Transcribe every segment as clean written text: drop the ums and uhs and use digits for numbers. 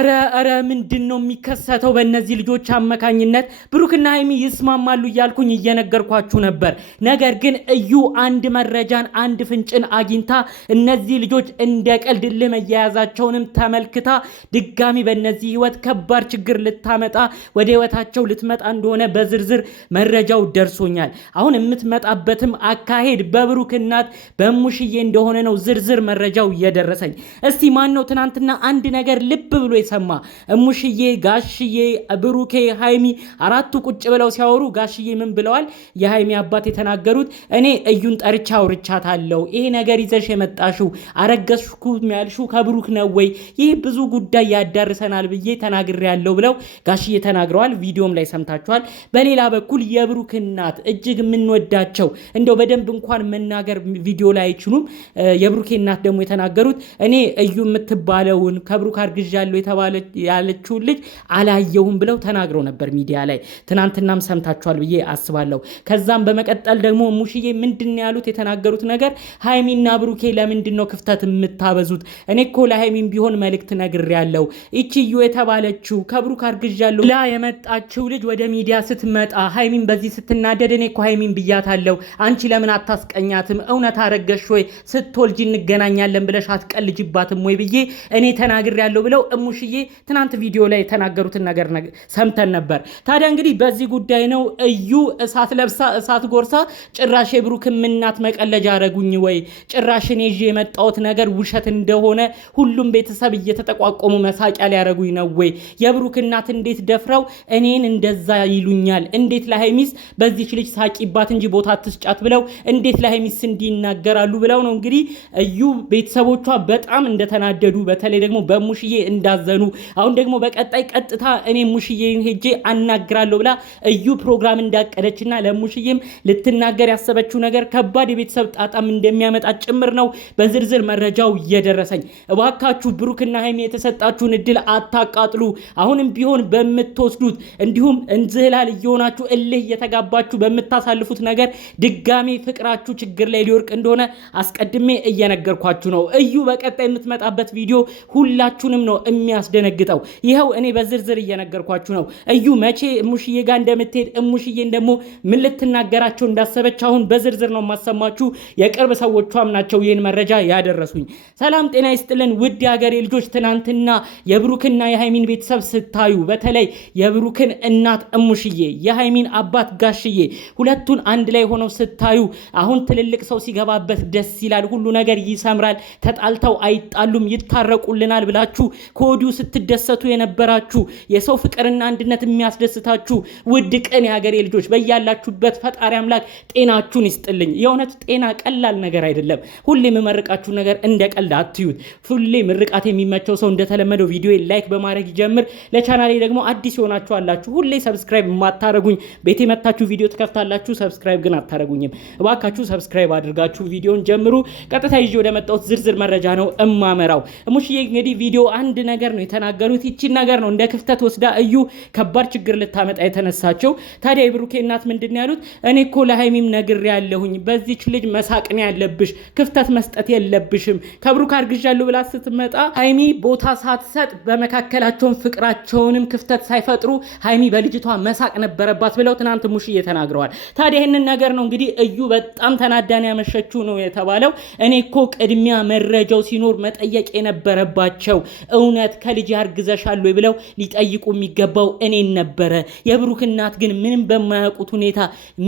አረ ምንድነው የሚከሰተው? በእነዚህ ልጆች አመካኝነት ብሩክና ሃይሚ ይስማማሉ እያልኩኝ እየነገርኳችሁ ነበር። ነገር ግን እዩ አንድ መረጃን አንድ ፍንጭን አግኝታ እነዚህ ልጆች እንደ ቀልድ ለመያያዛቸውንም ተመልክታ ድጋሚ በእነዚህ ህይወት ከባድ ችግር ልታመጣ ወደ ህይወታቸው ልትመጣ እንደሆነ በዝርዝር መረጃው ደርሶኛል። አሁን የምትመጣበትም አካሄድ በብሩክ እናት በሙሽዬ እንደሆነ ነው ዝርዝር መረጃው እየደረሰኝ። እስቲ ማን ነው ትናንትና አንድ ነገር ልብ ብሎ የሰማ? እሙሽዬ፣ ጋሽዬ፣ ብሩኬ፣ ሃይሚ አራቱ ቁጭ ብለው ሲያወሩ ጋሽዬ ምን ብለዋል? የሃይሚ አባት የተናገሩት እኔ እዩን ጠርቻ አውርቻታለሁ። ይሄ ነገር ይዘሽ የመጣሽው አረገዝኩ ያልሽው ከብሩክ ነው ወይ? ይህ ብዙ ጉዳይ ያዳርሰናል ብዬ ተናግሬያለሁ ብለው ጋሽዬ ተናግረዋል። ቪዲዮም ላይ ሰምታችኋል። በሌላ በኩል የብሩክ እናት እጅግ የምንወዳቸው እንደው በደንብ እንኳን መናገር ቪዲዮ ላይ አይችሉም። የብሩክ እናት ደግሞ የተናገሩት እኔ እዩ የምትባለውን ከብሩክ አርግዣለሁ ያለችውን ልጅ አላየሁም ብለው ተናግረው ነበር ሚዲያ ላይ። ትናንትናም ሰምታችኋል ብዬ አስባለሁ። ከዛም በመቀጠል ደግሞ ሙሽዬ ምንድነው ያሉት? የተናገሩት ነገር ሃይሚና ብሩኬ ለምንድነው ክፍተት የምታበዙት? እኔ እኮ ለሃይሚም ቢሆን መልእክት ነግሬያለሁ። ኢቺዩ የተባለችው ከብሩክ አርግዣለሁ ላ የመጣችው ልጅ ወደ ሚዲያ ስትመጣ ሃይሚን በዚህ ስትናደድ እኔ እኮ ሃይሚን ብያታለሁ፣ አንቺ ለምን አታስቀኛትም? እውነት አረገሽ ወይ? ስትወልጂ እንገናኛለን ብለሽ አትቀልጅባትም ወይ ብዬ እኔ ተናግሬያለሁ ብለው እሙሽዬ ትናንት ቪዲዮ ላይ የተናገሩትን ነገር ሰምተን ነበር። ታዲያ እንግዲህ በዚህ ጉዳይ ነው እዩ እሳት ለብሳ እሳት ጎርሳ ጭራሽ የብሩክም እናት መቀለጃ አረጉኝ ወይ? ጭራሽን ይዤ የመጣሁት ነገር ውሸት እንደሆነ ሁሉም ቤተሰብ እየተጠቋቆሙ መሳቂያ ሊያረጉኝ ነው ወይ? የብሩክ እናት እንዴት ደፍረው እኔን እንደዛ ይሉኛል? እንዴት ለሃይሚስ በዚች ልጅ ሳቂባት እንጂ ቦታ አትስጫት ብለው እንዴት ለሃይሚስ እንዲናገራሉ ብለው ነው እንግዲህ እዩ ቤተሰቦቿ በጣም እንደተናደዱ በተለይ ደግሞ በሙሽዬ እንዳዘኑ አሁን ደግሞ በቀጣይ ቀጥታ እኔ ሙሽዬን ሄጄ አናግራለሁ ብላ እዩ ፕሮግራም እንዳቀደችና ለሙሽዬም ልትናገር ያሰበችው ነገር ከባድ የቤተሰብ ጣጣም እንደሚያመጣ ጭምር ነው በዝርዝር መረጃው እየደረሰኝ። እባካችሁ ብሩክና ሃይሚ የተሰጣችሁን እድል አታቃጥሉ። አሁንም ቢሆን በምትወስዱት እንዲሁም እንዝህላል እየሆናችሁ እልህ እየተጋባችሁ በምታሳልፉት ነገር ድጋሚ ፍቅራችሁ ችግር ላይ ሊወርቅ እንደሆነ አስቀድሜ እየነገርኳችሁ ነው። እዩ በቀጣይ የምትመጣበት ቪዲዮ ሁላችሁንም ነው የሚያስደነግጠው። ይኸው እኔ በዝርዝር እየነገርኳችሁ ነው። እዩ መቼ ሙሽዬ ጋር እንደምትሄድ ሙሽዬን ደግሞ ምን ልትናገራቸው እንዳሰበች አሁን በዝርዝር ነው ማሰማችሁ። የቅርብ ሰዎቿም ናቸው ይህን መረጃ ያደረሱኝ። ሰላም ጤና ይስጥልን ውድ የሀገሬ ልጆች። ትናንትና የብሩክና የሃይሚን ቤተሰብ ስታዩ በተለይ የብሩክን እናት ሙሽዬ የሃይሚን አባት ጋሽዬ ሁለቱን አንድ ላይ ሆነው ስታዩ አሁን ትልልቅ ሰው ሲገባበት ደስ ይላል፣ ሁሉ ነገር ይሰምራል፣ ተጣልተው አይጣሉም፣ ይታረቁልናል ብላችሁ ከወዲሁ ስትደሰቱ የነበራችሁ የሰው ፍቅርና አንድነት የሚያስደስታችሁ ውድ ቀን የሀገሬ ልጆች በያላችሁበት ፈጣሪ አምላክ ጤናችሁን ይስጥልኝ። የእውነት ጤና ቀላል ነገር አይደለም። ሁሌ የምመርቃችሁ ነገር እንደ ቀልድ አትዩት። ሁሌ ምርቃት የሚመቸው ሰው እንደተለመደው ቪዲዮ ላይክ በማድረግ ይጀምር። ለቻናሌ ደግሞ አዲስ የሆናችሁ አላችሁ ሁሌ ሰብስክራይብ የማታረጉኝ ቤት የመታችሁ ቪዲዮ ትከፍታላችሁ፣ ሰብስክራይብ ግን አታረጉኝም። እባካችሁ ሰብስክራይብ አድርጋችሁ ቪዲዮን ጀምሩ። ቀጥታ ይዤ ወደ መጣሁት ዝርዝር መረጃ ነው እማመራው። ሙሽዬ እንግዲህ ቪዲዮ አንድ ነገር ነው የተናገሩት። ይቺን ነገር ነው እንደ ክፍተት ወስዳ እዩ ከባድ ችግር ልታመጣ የተነሳቸው። ታዲያ የብሩኬ እናት ምንድነው ያሉት? እኔ እኮ ለሃይሚም ነግሬያለሁኝ፣ በዚች ልጅ መሳቅ ነው ያለብሽ፣ ክፍተት መስጠት የለብሽም። ከብሩክ አርግዣለሁ ብላ ስትመጣ ሃይሚ ቦታ ሳትሰጥ በመካከላቸውን ፍቅራቸውንም ክፍተት ሳይፈጥሩ ሃይሚ በልጅቷ መሳቅ ነበረባት ብለው ትናንት ሙሽዬ ተናግረዋል። ታዲያ ይህንን ነገር ነው እንግዲህ እዩ በጣም ተናዳን ያመሸችው ነው የተባለው። እኔ እኮ ቅድሚያ መረጃው ሲኖር መጠየቅ የነበረባቸው እውነት ከልጅ ያርግዘሻል ወይ ብለው ሊጠይቁ የሚገባው እኔን ነበረ። የብሩክ እናት ግን ምንም በማያውቁት ሁኔታ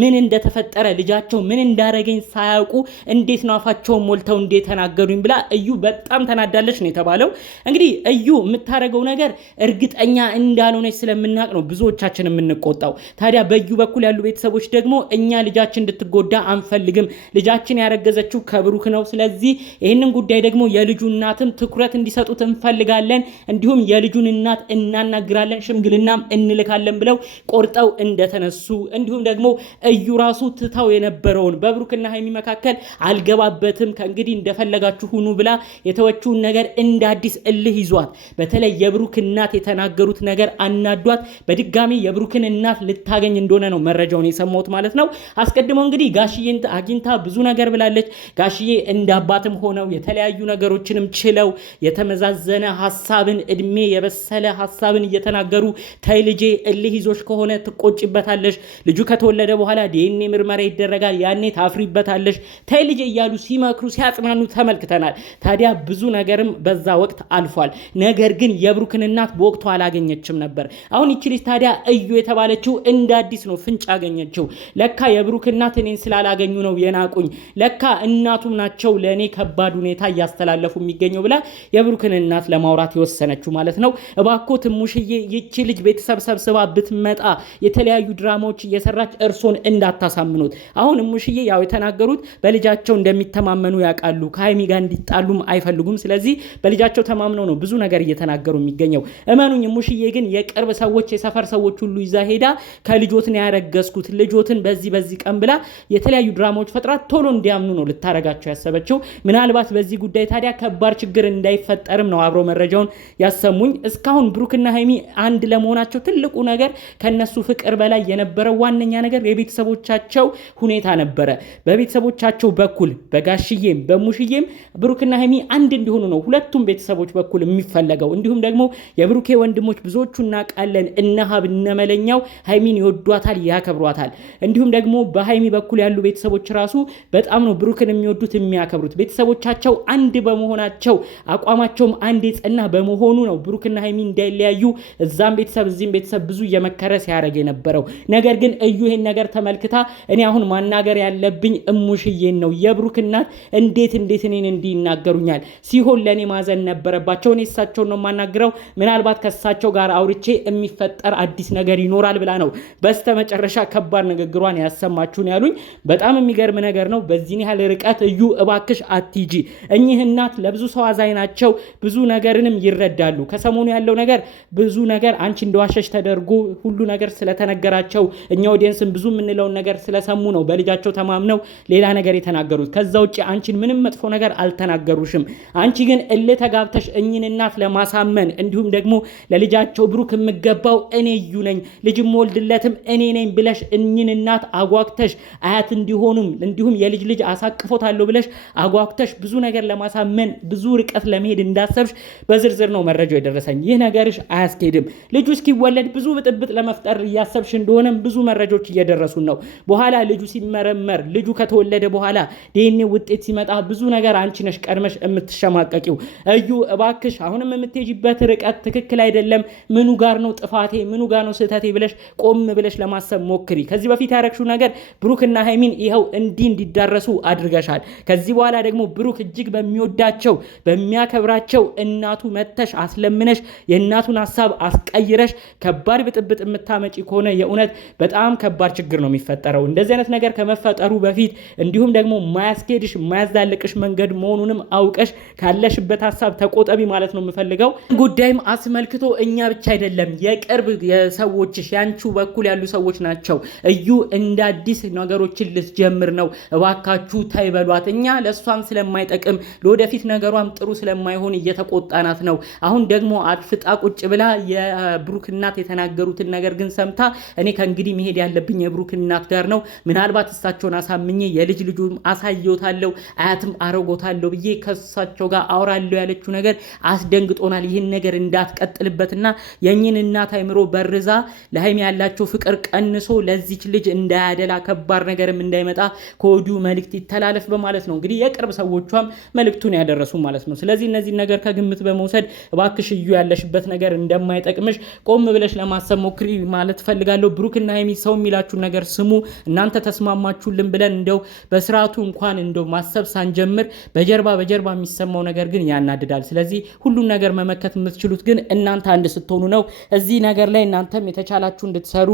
ምን እንደተፈጠረ ልጃቸው ምን እንዳረገኝ ሳያውቁ እንዴት ነው አፋቸውን ሞልተው እንዴት ተናገሩኝ ብላ እዩ በጣም ተናዳለች ነው የተባለው። እንግዲህ እዩ የምታረገው ነገር እርግጠኛ እንዳልሆነች ስለምናቅ ነው ብዙዎቻችን የምንቆጣው። ታዲያ በዩ በኩል ያሉ ቤተሰቦች ደግሞ እኛ ልጃችን እንድትጎዳ አንፈልግም፣ ልጃችን ያረገዘችው ከብሩክ ነው፣ ስለዚህ ይህንን ጉዳይ ደግሞ የልጁ እናትም ትኩረት እንዲሰጡት እንፈልጋለን፣ እንዲሁም የልጁን እናት እናናግራለን፣ ሽምግልናም እንልካለን ብለው ቆርጠው እንደተነሱ እንዲሁም ደግሞ እዩ ራሱ ትታው የነበረውን በብሩክና ሃይሚ መካከል አልገባበትም ከእንግዲህ እንደፈለጋችሁ ሁኑ ብላ የተወችውን ነገር እንደ አዲስ እልህ ይዟት በተለይ የብሩክ እናት የተናገሩት ነገር አናዷት በድጋሚ የብሩክን እናት ልታገኝ እንደሆነ ነው መረጃውን የሰማሁት ማለት ነው። አስቀድሞ እንግዲህ ጋሽዬን አግኝታ ብዙ ነገር ብላለች። ጋሽዬ እንደ አባትም ሆነው የተለያዩ ነገሮችንም ችለው የተመዛዘነ ሐሳብን እድሜ የበሰለ ሐሳብን እየተናገሩ ታይ ልጄ እልህ ይዞሽ ከሆነ ትቆጭበታለሽ፣ ልጁ ከተወለደ በኋላ ዲኤንኤ ምርመራ ይደረጋል፣ ያኔ ታፍሪበታለሽ፣ ታይ ልጄ እያሉ ሲመክሩ ሲያጽናኑ ተመልክተናል። ታዲያ ብዙ ነገርም በዛ ወቅት አልፏል። ነገር ግን የብሩክን እናት በወቅቱ አላገኘችም ነበር። አሁን ይቺ ልጅ ታዲያ እዩ የተባለችው እንደ አዲስ ነው ፍንጭ አገኘችው። ለካ የብሩክ እናት እኔን ስላላገኙ ነው የናቁኝ፣ ለካ እናቱም ናቸው ለእኔ ከባድ ሁኔታ እያስተላለፉ የሚገኘው ብላ የብሩክን እናት ለማውራት የወሰነችው ማለት ነው። እባክዎት ሙሽዬ ይቺ ልጅ ቤተሰብ ሰብስባ ብትመጣ የተለያዩ ድራማዎች እየሰራች እርሶን እንዳታሳምኑት። አሁን ሙሽዬ ያው የተናገሩት በልጃቸው እንደሚተማመኑ ያውቃሉ፣ ከሀይሚ ጋር እንዲጣሉም አይፈልጉም። ስለዚህ በልጃቸው ተማምነው ነው ብዙ ነገር እየተናገሩ የሚገኘው። እመኑኝ ሙሽዬ ግን የቅርብ ሰዎች የሰፈር ሰዎች ሁሉ ይዛ ሄዳ ከልጆትን ያረገዝኩት ልጆትን በዚህ ቀን ብላ የተለያዩ ድራማዎች ፈጥራ ቶሎ እንዲያምኑ ነው ልታረጋቸው ያሰበችው። ምናልባት በዚህ ጉዳይ ታዲያ ከባድ ችግር እንዳይፈጠርም ነው አብሮ መረጃውን ያሰሙኝ። እስካሁን ብሩክና ሀይሚ አንድ ለመሆናቸው ትልቁ ነገር ከነሱ ፍቅር በላይ የነበረው ዋነኛ ነገር የቤተሰቦቻቸው ሁኔታ ነበረ። በቤተሰቦቻቸው በኩል በጋሽዬም በሙሽዬም ብሩክና ሀይሚ አንድ እንዲሆኑ ነው ሁለቱም ቤተሰቦች በኩል የሚፈለገው። እንዲሁም ደግሞ የብሩኬ ወንድሞች ብዙዎቹ እናውቃለን፣ እነ ሀብ እነ መለኛው ሀይሚን ይወዷታል፣ ያከብሯታል። እንዲሁም ደግሞ በሀይሚ በኩል ያሉ ቤተሰቦች ራሱ በጣም ነው ብሩክን የሚወዱት የሚያከብሩት። ቤተሰቦቻቸው አንድ በመሆናቸው አቋማቸውም አንድ የጸና በመሆኑ ነው ብሩክና ሀይሚ እንዳይለያዩ እዛም ቤተሰብ እዚህም ቤተሰብ ብዙ እየመከረ ሲያደርግ የነበረው። ነገር ግን እዩ ይሄን ነገር ተመልክታ እኔ አሁን ማናገር ያለብኝ እሙሽዬን ነው። የብሩክ እናት እንዴት እኔን እንዲናገሩኛል ሲሆን ለኔ ማዘን ነበረባቸው። እኔ እሳቸውን ነው ማናገረው። ምናልባት ከእሳቸው ጋር አውርቼ የሚፈጠር አዲስ ነገር ይኖራል ብላ ነው በስተመጨረሻ ከባድ ንግግሯን ያሰማችሁን ያሉኝ። በጣም የሚገርም ነገር ነው። በዚህን ያህል ርቀት እዩ እባክሽ አትሂጂ። እኚህ እናት ለብዙ ሰው አዛኝ ናቸው፣ ብዙ ነገርንም ይረዳሉ። ከሰሞኑ ያለው ነገር ብዙ ነገር አንቺ እንደዋሸሽ ተደርጎ ሁሉ ነገር ስለተነገራቸው እኛ ኦዲየንስን ብዙ የምንለውን ነገር ስለሰሙ ነው በልጃቸው ተማምነው ሌላ ነገር የተናገሩት። ከዛ ውጭ አንቺን ምንም መጥፎ ነገር አልተናገሩሽም። አንቺ ግን እልህ ተጋብተሽ እኚህን እናት ለማሳመን እንዲሁም ደግሞ ለልጃቸው ብሩክ የምገባው እኔ እዩ ነኝ ልጅም ወልድለትም እኔ ነኝ ብለሽ እኚህን እናት አጓግተሽ አያት እንዲሆኑም እንዲሁም የልጅ ልጅ አሳቅፎታለሁ ብለሽ አጓግተሽ ብዙ ነገር ለማሳመን ብዙ ርቀት ለመሄድ እንዳሰብሽ በዝርዝር ነው መረጃው የደረሰኝ። ይህ ነገርሽ አያስኬድም። ልጁ እስኪወለድ ብዙ ብጥብጥ ለመፍጠር እያሰብሽ እንደሆነም ብዙ መረጃዎች እየደረሱን ነው። በኋላ ልጁ ሲመረመር ልጁ ከተወለደ በኋላ ዲኤንኤ ውጤት ሲመጣ ብዙ ነገር አንቺ ነሽ ቀድመሽ የምትሸማቀቂው። እዩ እባክሽ አሁንም የምትሄጂበት ርቀት ትክክል አይደለም። ምኑ ጋር ነው ጥፋቴ፣ ምኑ ጋር ነው ስህተቴ ብለሽ ቆም ብለሽ ለማሰብ ሞክሪ። ከዚህ በፊት ያረግሽው ነገር ብሩክና ሀይሚን ይኸው እንዲዳረሱ አድርገሻል። ከዚህ በኋላ ደግሞ ብሩክ እጅግ በሚወዳቸው በሚያከብራቸው እናቱ መተሽ አስለምነሽ የእናቱን ሀሳብ አስቀይረሽ ከባድ ብጥብጥ የምታመጪ ከሆነ የእውነት በጣም ከባድ ችግር ነው የሚፈጠረው። እንደዚህ አይነት ነገር ከመፈጠሩ በፊት እንዲሁም ደግሞ ማያስኬድሽ ማያዛልቅሽ መንገድ መሆኑንም አውቀሽ ካለሽበት ሀሳብ ተቆጠቢ ማለት ነው የምፈልገው። ጉዳይም አስመልክቶ እኛ ብቻ አይደለም የቅርብ የሰዎችሽ ያንቹ በኩል ያሉ ሰዎች ናቸው እዩ እንደ አዲስ ነገሮችን ልትጀምር ነው እባካችሁ ታይበሏት፣ እኛ ለእሷም ስለማይጠቅም ለወደፊት ነገሯም ጥሩ ስለማይሆን እየተቆጣናት ነው። አሁን ደግሞ አድፍጣ ቁጭ ብላ የብሩክ እናት የተናገሩትን ነገር ግን ሰምታ እኔ ከእንግዲህ መሄድ ያለብኝ የብሩክ እናት ጋር ነው፣ ምናልባት እሳቸውን አሳምኜ የልጅ ልጁም አሳየውታለሁ አያትም አረጎታለሁ ብዬ ከእሳቸው ጋር አውራለሁ ያለችው ነገር አስደንግጦናል። ይህን ነገር እንዳትቀጥልበትና የእኝን እናት አይምሮ በርዛ ለሀይሚ ያላቸው ፍቅር ቀንሶ ለዚች ልጅ እንዳያደላ ከባድ ነገርም እንዳይመጣ ከወዲሁ መልእክት ይተላለፍ በማለት ነው እንግዲህ የቅርብ ሰዎቿም መልእክቱን ያደረሱ ማለት ነው። ስለዚህ እነዚህ ነገር ከግምት በመውሰድ እባክሽ እዩ ያለሽበት ነገር እንደማይጠቅምሽ ቆም ብለሽ ለማሰብ ሞክሪ ማለት ፈልጋለሁ። ብሩክና ሀይሚ ሰው የሚላችሁን ነገር ስሙ። እናንተ ተስማማችሁልን ብለን እንደው በስርዓቱ እንኳን እንደው ማሰብ ሳንጀምር በጀርባ የሚሰማው ነገር ግን ያናድዳል። ስለዚህ ሁሉን ነገር መመከት የምትችሉት ግን እናንተ አንድ ስትሆኑ ነው። እዚህ ነገር ላይ እናንተም የተቻላችሁ እንድትሰሩ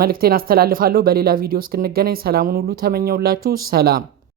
መልእክቴን አስተላልፋለሁ። በሌላ ቪዲዮ እስክንገናኝ ሰላሙን ሁሉ ተመኘውላችሁ። ሰላም